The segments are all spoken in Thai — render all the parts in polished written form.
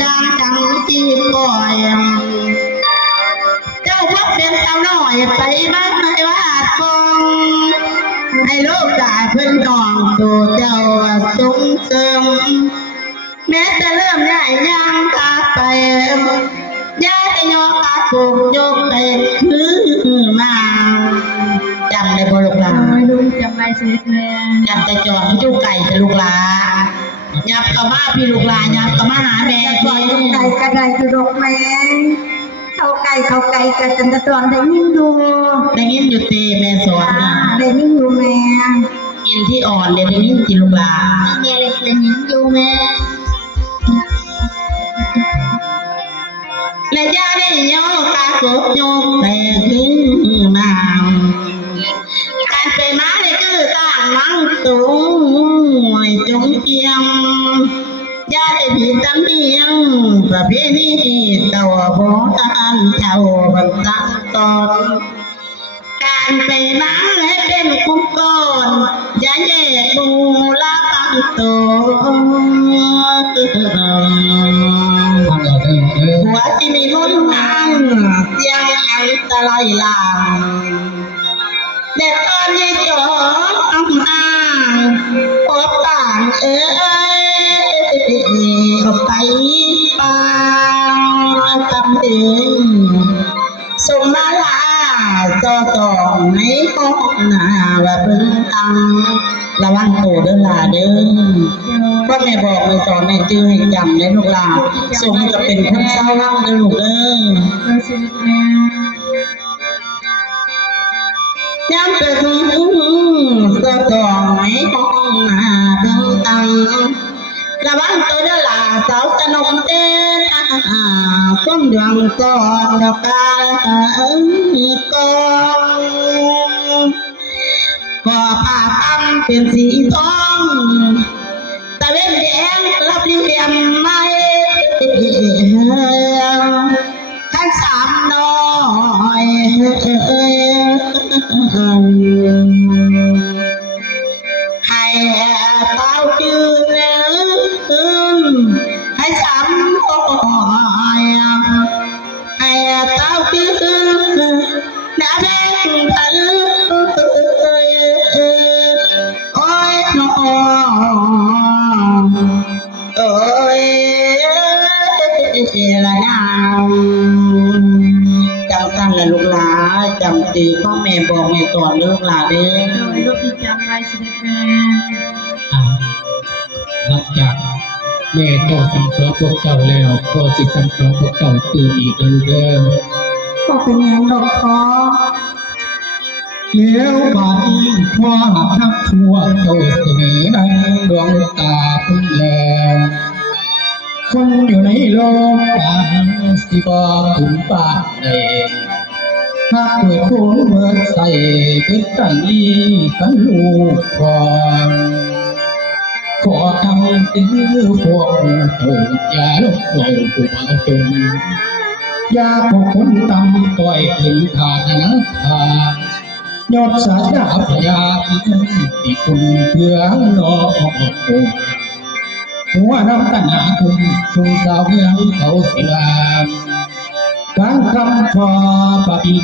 ดังจังที่ปล่อยเจ้าพวกเป็นสาวน้อยไปบ้านไม่วาดกองให้โลกจ่าเพื่อนน้องตัวเจ้าสงเสริมแม้จะเริ่มได้ย่างตาไปย่าจะยอตาถูกยกไปคือมาจำในบลูกหลานลุงจำไม่เสร็จแล้วจำแต่จอดจูไก่จะลูกหลานยับกับมาพี่ลูกหลานยับกับมาหาแม่ก่อนลูกไก่กระไดคือดอกแมงเขาไก่กันจนตะตอนได้ยิ่งดูได้ยินอยู่ตีแม่สอนได้ยิ่งดูแม่กินที่อ่อนเดี๋ยวได้ยินกินลูกหลานแม่เลยได้ยิ่งดูแม่และยาได้ยอตาโกโยกแต่ขึ้นมาการไปมาเลยคือต่างมังตูจงเทียมยาได้ผิดตำเนียงประเพณีเต่าโบราณเจ้าบรรทัดตอนการไปมาให้เป็นคุ้มก้อนอย่าแยกดูละตั้งตัวหัวที่มีลุ้นทางเสียงอันตรายลางเด็ดตอนนี้จอดอ้างพบต่างออกไปป่าตำเองส่งมาลาจอจองในห้องหน้าว่าเพิ่งตังระวังตัวเด้อล่ะเด้อพ่อแม่บอกแม่สอนแม่จื้อให้จำได้ลูกหลานส่งจะเป็นคนเศร้าเล่าเด้อลูกเด้อยามเกิดจอจองในห้องหน้าเพิ่งตังระวังตัวเด้อล่ะสาวขนมเต้นก้มดวงก่อนดอกกาก่อนก็ผ้าตั้มเป็นสีทองตะเวนแดงรับเลี่ยมไม่ขั้นสามน้อยให้เต้าจืดให้สามน้อยให้เต้าจืดน้าแดงพันโอ้ยน้องโอ้ยละนาวจำตั้งและลูกหลาจำตีพ่อแม่บอกแม่สอนลูกหลาเด้อลูกที่จำได้สิแม่หลังจากแม่ก็สั่งสอนพวกเจ้าแล้วก็สิสั่งสอนพวกเจ้าตื่นอีกแล้วเด้อก็เป็นอย่างดอกพอเลี้ยวบาดีความทักทั่วเจ้าเสนอดังดวงตาพุ่งแล้วคนอยู่ในโลกกลางสิบอกถึงป่าใดถ้าเกิดคนเมื่อใส่เกิดกันนี้กันลูกก่อนขอทำตื้อพวกเจ้าอย่าลบหลู่ผู้มาจนอย่าพวกคนตำต่อยถึงขาดนะขาดยอดสาดาพยาที่คุณเพื่อรอหัวน้ำตาหนาคุณชงสาวเมืองเขาสิลามการคำพอปะปี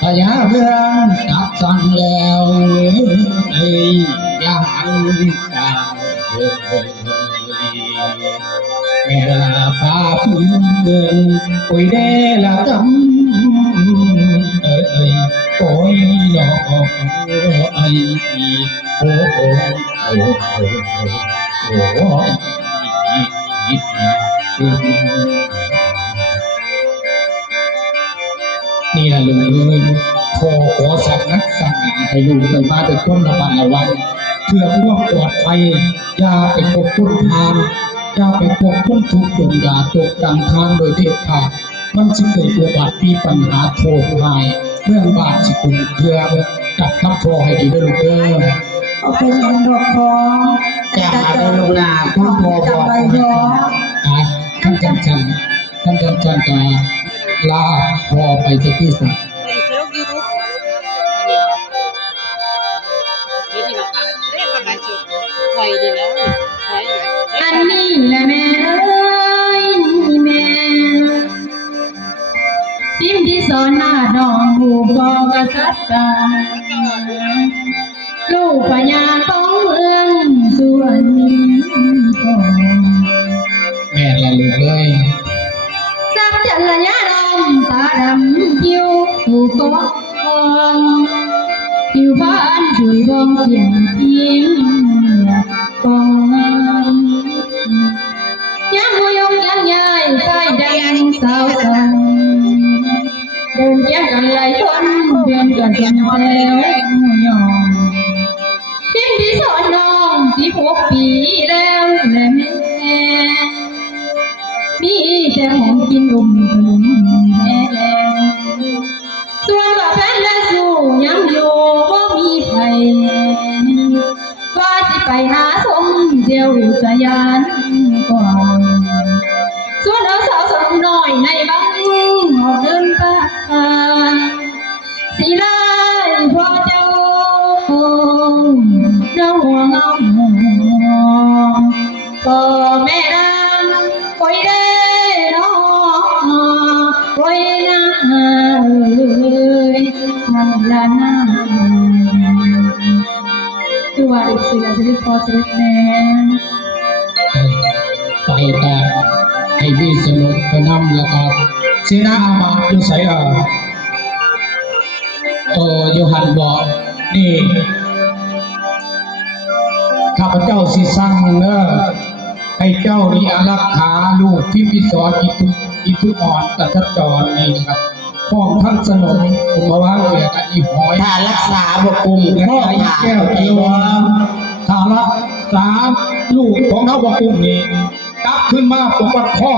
พยาเมืองจับสั่งแล้วอย่าหันตาแม่ลาพาพื้นโอ้ยเดละจำโอ้ยน้องไอ้โอ้โอ้โอ้โอ้โอ้นี่แหละเลยขอสั่งนักสั่งให้ลูกไปมาเป็นคนระมัดระวังเพื่อความปลอดภัยอย่าไปกบต้นทางอย่าไปกบต้นทุกข์จนอย่าตกกลางทางโดยเด็ดขาดมันจะเกิดอุบัติมีปัญหาโทษหายเรื่องบาดสิคุณเพื่อจับทับทอให้ดีด้วยลูกเด้อเอาเป็นอย่างดอกพอจะมาดูลูกหลานพ่อบอกท่านจำจันจะลาพอไปสักที่สักนี่แบบเรียกว่าการจุดไฟดีแล้ว อันนี้แหละแม่เอ้ยแม่ทิมที่สอนหน้าดองหูบอกกษัตริย์กาลูกพญาของเมืองส่วนนี้ก่อน แม่ละลูกเลย สักจันละยาดองตาดำคิ้วหูกองผิวบ้านช่วยบองเสียงทิ้งกองย้ำหัวยงยันยายใส่แดงสาวสันเดินเคียงกันหลายคนเดินกันเสียงแซวหัวยองทิมที่สอนน้อง16 ปีแล้วแหละแม่มีแต่หอมกินอมขนมแม่ส่วนว่าแฟนและสู้ยังอยู่บ่มีไผว่าสิไปหาสมเดียวสยานก่อนส่วนเอาสาวสมน้อยในบังออกเดินป่าสิไล่พ่อเจ้าเจ้าหัวงามพ่อแม่นางคอยเด้น้อคอยนาเอ้ยมันละนาตัวเด็กสิละสิริพอสิริแม่ ไปแต่ไอ้ดีสนุกไปนำแล้วก็เสนาอามาตย์อยู่ไสล่ะอยู่หันบอกนี่ข้าพเจ้าสิสั่งเนอะให้เจ้านี่อารักขาลูกที่พิสอนอิทุอ่อนตัทจรนี่ครับพ้องทั้งสนมผมมาว่าเลยกับอีหอย ถ้ารักษาบกุม และ พ่อ ไอ้ ผ่า แก้วจีวรถ้ารักษาลูกของเขาบอกกลุ่มนี้กลับขึ้นมาปกปักข้อง